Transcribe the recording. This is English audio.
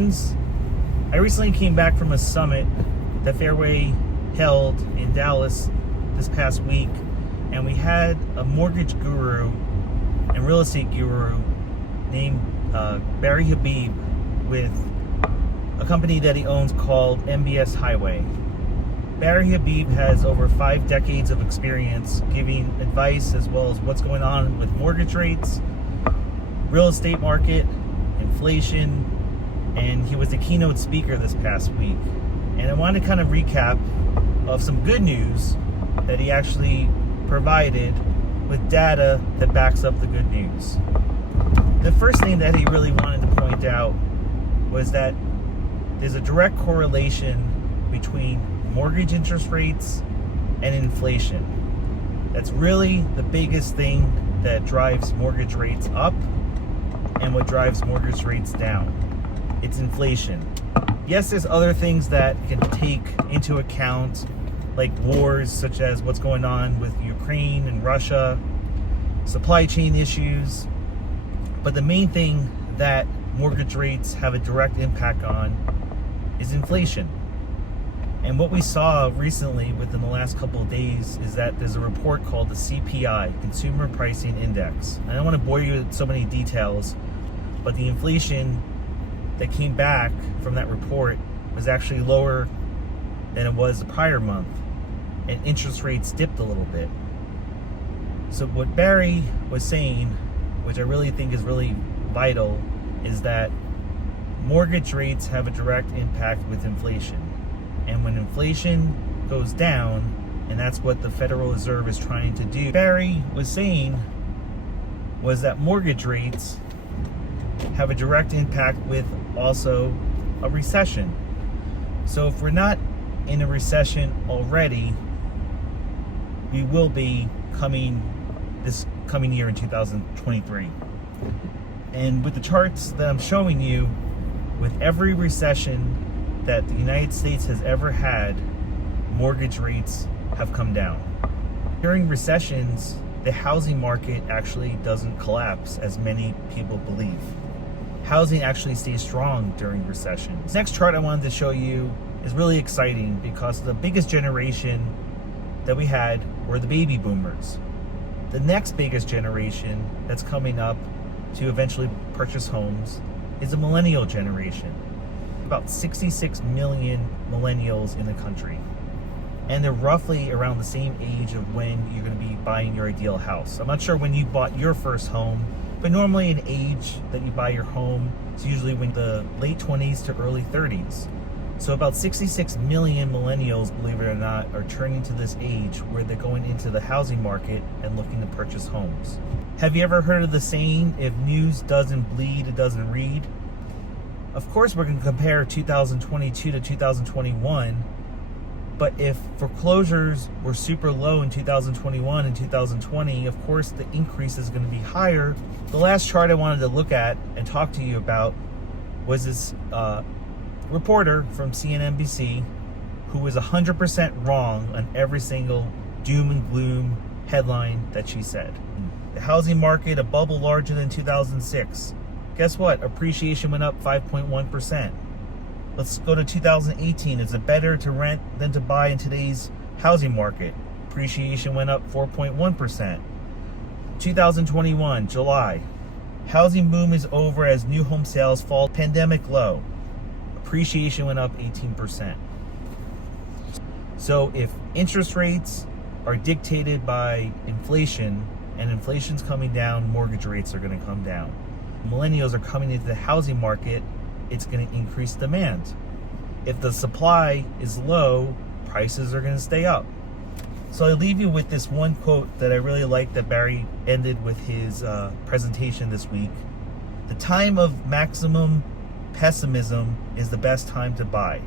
friends, I recently came back from a summit that Fairway held in Dallas this past week, and we had a mortgage guru and real estate guru named Barry Habib with a company that he owns called MBS Highway. Barry Habib has over 5 decades of experience giving advice as well as what's going on with mortgage rates, real estate market, inflation, and he was the keynote speaker this past week. And I wanted to kind of recap of some good news that he actually provided with data that backs up the good news. The first thing that he really wanted to point out was that there's a direct correlation between mortgage interest rates and inflation. That's really the biggest thing that drives mortgage rates up and what drives mortgage rates down. It's inflation. Yes, there's other things that can take into account, like wars such as what's going on with Ukraine and Russia, supply chain issues, but the main thing that mortgage rates have a direct impact on is inflation. And what we saw recently within the last couple of days is that there's a report called the CPI, Consumer Pricing Index. I don't want to bore you with so many details, but the inflation that came back from that report was actually lower than it was the prior month, and interest rates dipped a little bit. So what Barry was saying, which I really think is really vital, is that mortgage rates have a direct impact with inflation. And when inflation goes down, and that's what the Federal Reserve is trying to do, Barry was saying was that mortgage rates have a direct impact with also a recession. So if we're not in a recession already, we will be this coming year in 2023. And with the charts that I'm showing you, with every recession that the United States has ever had, mortgage rates have come down. During recessions, the housing market actually doesn't collapse as many people believe. Housing actually stays strong during recessions. This next chart I wanted to show you is really exciting because the biggest generation that we had were the baby boomers. The next biggest generation that's coming up to eventually purchase homes is the millennial generation. About 66 million millennials in the country. And they're roughly around the same age of when you're going to be buying your ideal house. I'm not sure when you bought your first home, but normally an age that you buy your home is usually when the late 20s to early 30s. So about 66 million millennials, believe it or not, are turning to this age where they're going into the housing market and looking to purchase homes. Have you ever heard of the saying, if news doesn't bleed, it doesn't read? Of course, we're going to compare 2022 to 2021, but if foreclosures were super low in 2021 and 2020, of course, the increase is going to be higher. The last chart I wanted to look at and talk to you about was this reporter from CNBC who was 100% wrong on every single doom and gloom headline that she said. The housing market, a bubble larger than 2006. Guess what? Appreciation went up 5.1%. Let's go to 2018. Is it better to rent than to buy in today's housing market? Appreciation went up 4.1%. 2021, July. Housing boom is over as new home sales fall pandemic low. Appreciation went up 18%. So if interest rates are dictated by inflation and inflation's coming down, mortgage rates are going to come down. Millennials are coming into the housing market, it's going to increase demand. If the supply is low, prices are going to stay up. So I leave you with this one quote that I really like that Barry ended with his presentation this week. The time of maximum pessimism is the best time to buy.